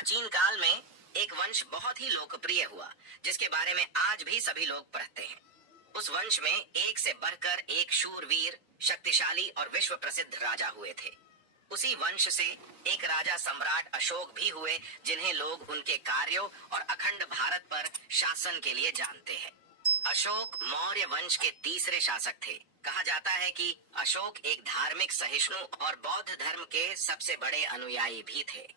प्राचीन काल में एक वंश बहुत ही लोकप्रिय हुआ, जिसके बारे में आज भी सभी लोग पढ़ते हैं। उस वंश में एक से बढ़कर एक शूरवीर, शक्तिशाली और विश्व प्रसिद्ध राजा हुए थे। उसी वंश से एक राजा सम्राट अशोक भी हुए, जिन्हें लोग उनके कार्यों और अखंड भारत पर शासन के लिए जानते हैं। अशोक मौर्य वंश के तीसरे शासक थे। कहा जाता है कि अशोक एक धार्मिक, सहिष्णु और बौद्ध धर्म के सबसे बड़े अनुयायी भी थे।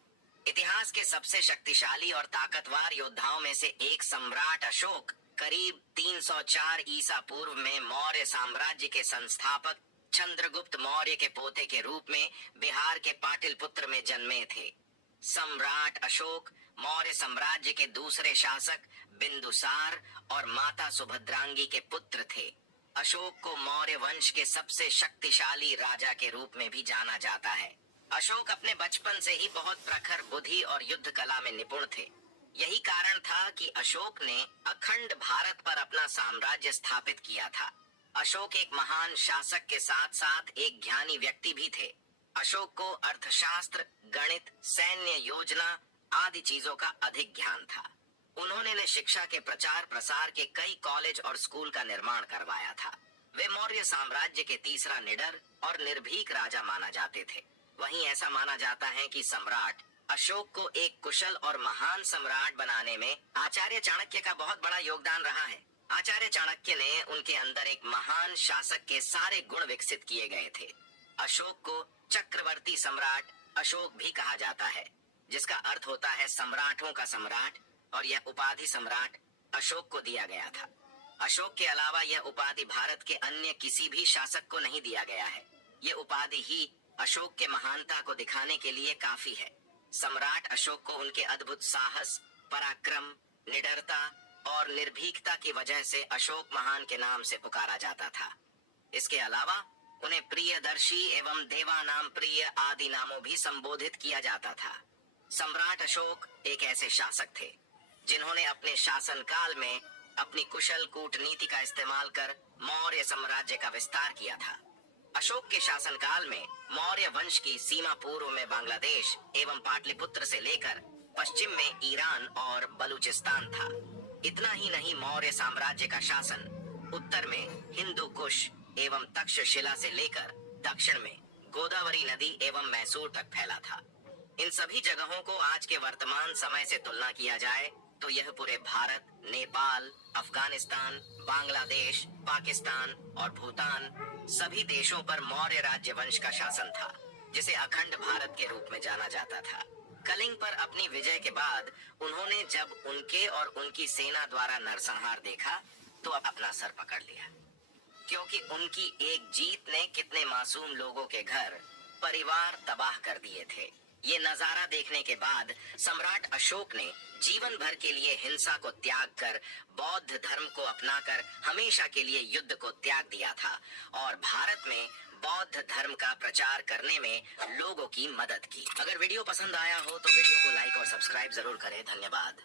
इतिहास के सबसे शक्तिशाली और ताकतवर योद्धाओं में से एक सम्राट अशोक करीब 304 ईसा पूर्व में मौर्य साम्राज्य के संस्थापक चंद्रगुप्त मौर्य के पोते के रूप में बिहार के पाटलिपुत्र में जन्मे थे। सम्राट अशोक मौर्य साम्राज्य के दूसरे शासक बिंदुसार और माता सुभद्रांगी के पुत्र थे। अशोक को मौर्य वंश के सबसे शक्तिशाली राजा के रूप में भी जाना जाता है। अशोक अपने बचपन से ही बहुत प्रखर बुद्धि और युद्ध कला में निपुण थे। यही कारण था कि अशोक ने अखंड भारत पर अपना साम्राज्य स्थापित किया था। अशोक एक महान शासक के साथ साथ एक ज्ञानी व्यक्ति भी थे। अशोक को अर्थशास्त्र, गणित, सैन्य योजना आदि चीजों का अधिक ज्ञान था। उन्होंने शिक्षा के प्रचार प्रसार के कई कॉलेज और स्कूल का निर्माण करवाया था। वे मौर्य साम्राज्य के तीसरा निडर और निर्भीक राजा माना जाते थे। वहीं ऐसा माना जाता है कि सम्राट अशोक को एक कुशल और महान सम्राट बनाने में आचार्य चाणक्य का बहुत बड़ा योगदान रहा है। आचार्य चाणक्य ने उनके अंदर एक महान शासक के सारे गुण विकसित किए गए थे। अशोक को चक्रवर्ती सम्राट अशोक भी कहा जाता है, जिसका अर्थ होता है सम्राटों का सम्राट, और यह उपाधि सम्राट अशोक को दिया गया था। अशोक के अलावा यह उपाधि भारत के अन्य किसी भी शासक को नहीं दिया गया है। यह उपाधि ही अशोक के महानता को दिखाने के लिए काफी है। सम्राट अशोक को उनके अद्भुत साहस, पराक्रम, निडरता और निर्भीकता की वजह से अशोक महान के नाम से पुकारा जाता था। इसके अलावा उन्हें प्रियदर्शी एवं देवानाम प्रिय आदि नामों भी संबोधित किया जाता था। सम्राट अशोक एक ऐसे शासक थे जिन्होंने अपने शासन काल में अपनी कुशल कूटनीति का इस्तेमाल कर मौर्य साम्राज्य का विस्तार किया था। अशोक के शासनकाल में मौर्य वंश की सीमा पूर्व में बांग्लादेश एवं पाटलिपुत्र से लेकर पश्चिम में ईरान और बलूचिस्तान था। इतना ही नहीं, मौर्य साम्राज्य का शासन उत्तर में हिंदू कुश एवं तक्षशिला से लेकर दक्षिण में गोदावरी नदी एवं मैसूर तक फैला था। इन सभी जगहों को आज के वर्तमान समय से तुलना किया जाए तो यह पूरे भारत, नेपाल, अफगानिस्तान, बांग्लादेश, पाकिस्तान और भूटान सभी देशों पर मौर्य राज्य वंश का शासन था, जिसे अखंड भारत के रूप में जाना जाता था। कलिंग पर अपनी विजय के बाद उन्होंने जब उनके और उनकी सेना द्वारा नरसंहार देखा तो अपना सर पकड़ लिया, क्योंकि उनकी एक जीत ने कितने मासूम लोगों के घर, परिवार तबाह कर दिए थे। ये नजारा देखने के बाद सम्राट अशोक ने जीवन भर के लिए हिंसा को त्याग कर बौद्ध धर्म को अपनाकर हमेशा के लिए युद्ध को त्याग दिया था और भारत में बौद्ध धर्म का प्रचार करने में लोगों की मदद की। अगर वीडियो पसंद आया हो तो वीडियो को लाइक और सब्सक्राइब जरूर करें। धन्यवाद।